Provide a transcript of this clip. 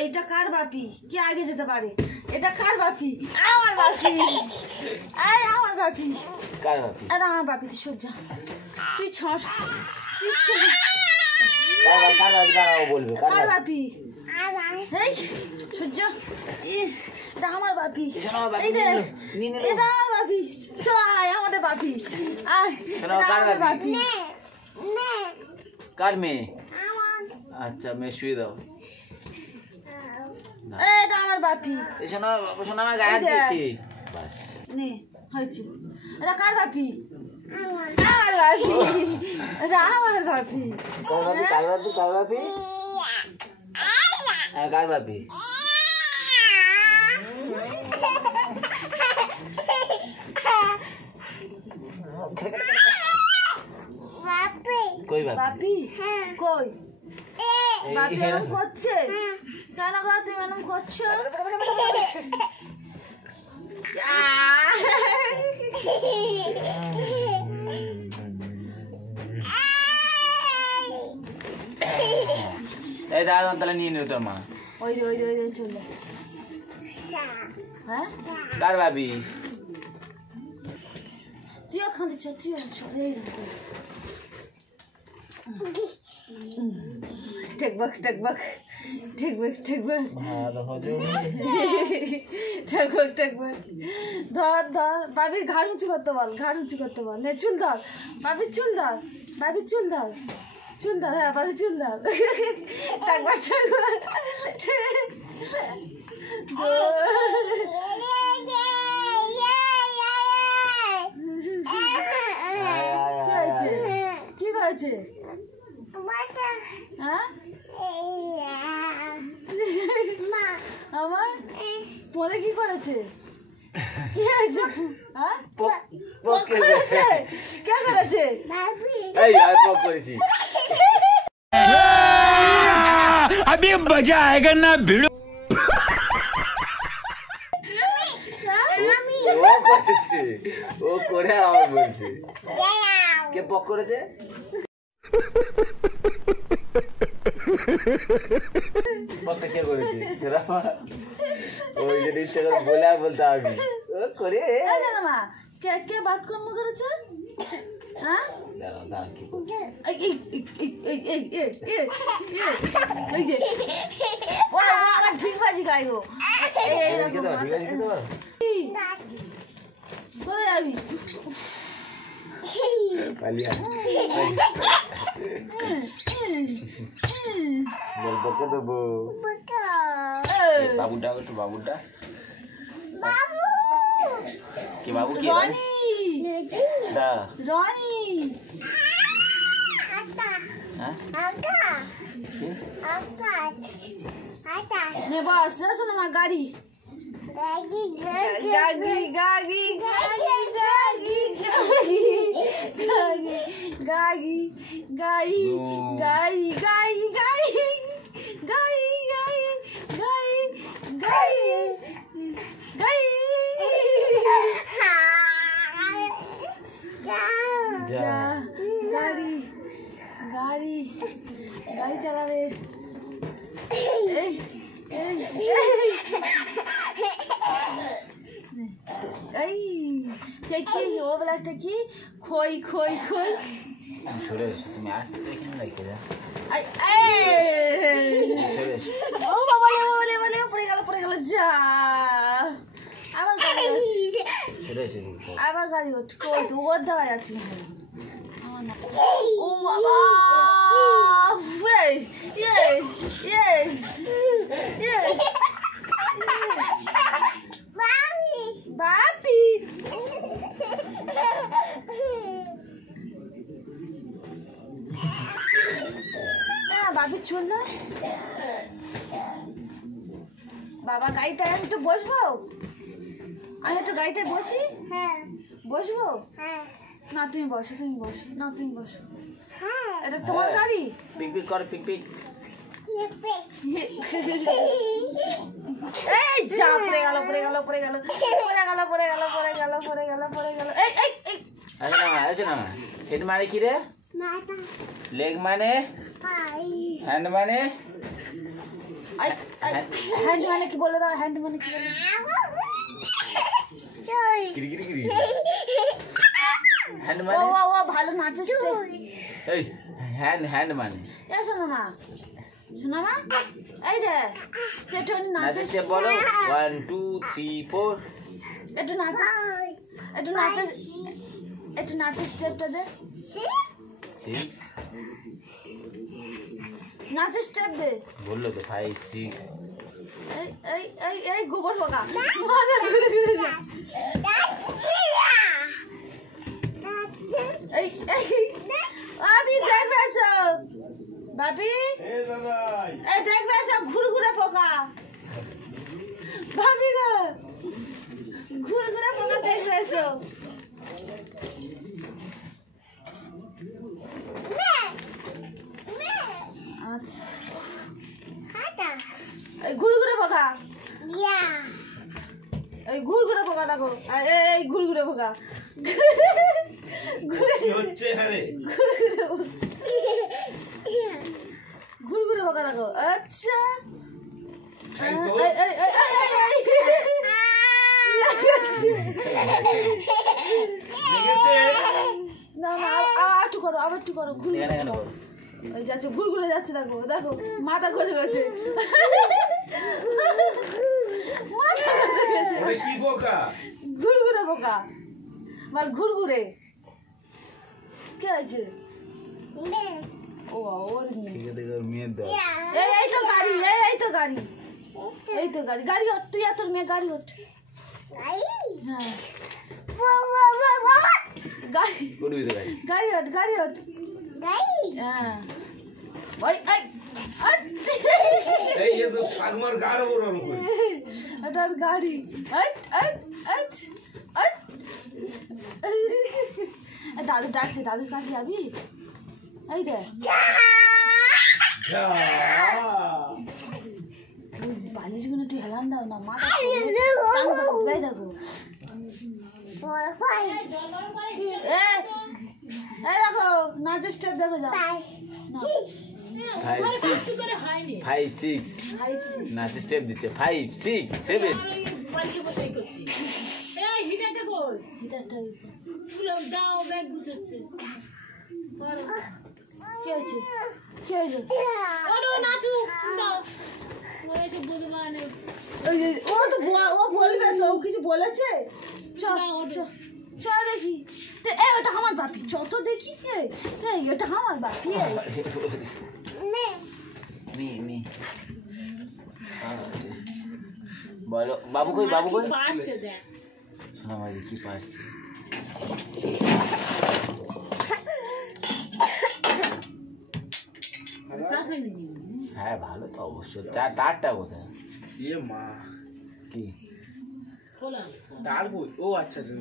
এইটা কার বাপি? কে আগে যেতে পারে? এটা কার বাপি? আমার বাপি। এই আমার বাপি। কার বাপি? এটা আমার বাপি। তুই সহ্য, তুই ছস। কার বাপি বলবে? কার বাপি? এই সহ্য, এটা আমার বাপি। এই দেখ, এটা আমার বাপি। চল আয়, আমাদের বাপি। আয়, কার বাপি? কার মেয়ে? আচ্ছা, মেয়ে শুয়ে দাও। এটা আমার বাপি। শোনো শোনো, আমার গায়ে হাত দিয়েছি। বাস নে হয়েছে। এটা কার বাপি? আমার বাপি। এটা আমার বাপি। কার বাপি? কার বাপি? কার বাপি? কই বাপি? কই বাপি? এরকম করছে কেন গো? তুমি এরকম করছো? এই দাঁড়ান, তাহলে নিয়ে নিও তোর মা। ওই রে ওই রে ওই রে চলে যাচ্ছে। হ্যাঁ, কার বাপি? তুইও খাতে চ, তুইও চ। টেকবাক টেকবাক টেকবাক টেকবাক টেকবাক টেকবাক। ধর ধর, বাবির ঘাড় উঁচু করতে বল, ঘাড় উঁচু করতে বল। নে চুল ধর, বাবির চুল ধর, বাবির চুল ধর, চুল ধর। হ্যাঁ, বাবির চুল ধর। টেকবাক টেকবাক। কি করেছে? হ্যাঁ, আমার পরে কি করেছে? কি হয়েছে? হ্যাঁ, করেছে? কে করেছে? এই আর পক করেছি। अभी मजा आएगा ना भिड़ो। ও করেছে, ও করে আমার বলছে। কে পক করেছে? পকটা কে করেছে? ওই যে ইচ্ছে করে বলে আর বলতে হবে। ও করে মা, কে কে বাথকর্ম করেছে? হ্যাঁ, দাঁড়াও দাঁড়াও, কি করছে? ঠিকবাজি গাইব। কোথায় যাবি? পালিয়া বলবো দেবো। বাবুটা একটু, বাবুটা কি বাবু? কি রনি? দা রনি? হ্যাঁ নে বস, শোনো আমার গাড়ি। গাড়ি গাড়ি গাড়ি গাড়ি গাড়ি গাড়ি গাড়ি গাড়ি গাড়ি গাড়ি গাড়ি গাড়ি গাড়ি গাড়ি গাড়ি গাড়ি চালাবে। এই এই এই কি ও বলে একটা কি খই খই খই। সরে এসো, তুমি আসতে এখানে রেখে দাও। ও বাবা রে বাবা রে বাবা, পড়ে গেল পড়ে গেল। যা আবার গাড়ি, আবার গাড়ি ওঠ। কই তো ওর দেওয়া আছে না? ও বাবা, বাপি বাপি চল না বাবা। গাড়িটায় আমি একটু বসবো? আমি একটু গাড়িটায় বসি? বসবো না? তুমি বসো, তুমি বসো না, তুমি বসো। এটা তোমার গাড়ি? পিক পিক কর, পিক পিক। এই যা, পড়ে গেল পড়ে গেল পড়ে গেল পড়ে গেল পড়ে গেল পড়ে গেল পড়ে গেল পড়ে গেল। এই এই এই আসে না, আসে না। হেড মানে কি রে? লেগ মানে? হ্যান্ড মানে? হ্যান্ড মানে কি বলে দাও, হ্যান্ড মানে কি বলে? হ্যান্ড ও মানে ও ও ভালো নাচে স্টেপ। এই হ্যান্ড মানে এ শোনো মা, শোনো মা, এই দে একটু নাচে নাচের স্টেপ বলো 1 2 3 4 একটু নাচে, একটু নাচে, একটু নাচের স্টেপটা দে, 6 নাচের স্টেপ দে। বললো তো 5 6 এই এই এই এই গোবর পোকা মাথা ঘুরে ঘুরে যা। এই এই আমি দেখবে এসো বাপি, এই দেখবে এসো ঘুরঘুরে পোকা ভাবি গো, ঘুরঘুরে পোকা দেখবে এসো। আচ্ছা এই ঘুরঘুরে পোকা, এই ঘুরঘুরে পোকা দেখো, এই ঘুরঘুরে পোকা ঘুরঘুরে পোকা দেখো। আচ্ছা না না আবার একটু করো, আবার একটু করো, ঘুরঘুরে ওই যাচ্ছে, ঘুরঘুরে যাচ্ছে দেখো, দেখো মাথা ঘষে গেছে, মাথা ঘষে গেছে, ঘুরঘুরে পোকা বল ঘুরঘুরে। কে আছে? ও ওর মেয়ের দাও এই এই তো গাড়ি, এই তো গাড়ি, এই তো গাড়ি, গাড়ি ওঠ, তুই আর তোর মেয়ে গাড়ি ওঠ। হ্যাঁ গাড়ি, গাড়ি ওঠ, গাড়ি ওঠ, হ্যাঁ ওই এটার গাড়ি, দাদু ডাকছে, দাদুর কাছে যাবি? এই দেখ বালিশগুলো একটু হেলান দাও না, মাথা দেখো। এই দেখো নাচের স্টেপ দেখো, যাও 5 6 নাচের স্টেপ দিচ্ছে 5 6 7 কি হয়েছে, কি হয়েছে? ও বলবে তো, কিছু বলেছে? চ দেখি, ওটা আমার বাপি, চ তো দেখি, ওটা আমার বাপি। বলো বাবু কই, বাবু কই? শোনা ভাই কি পাচ্ছে? হ্যাঁ ভালো তো অবশ্যই। চারটা কোথায়? মা কি তার বই? ও আচ্ছা আচ্ছা।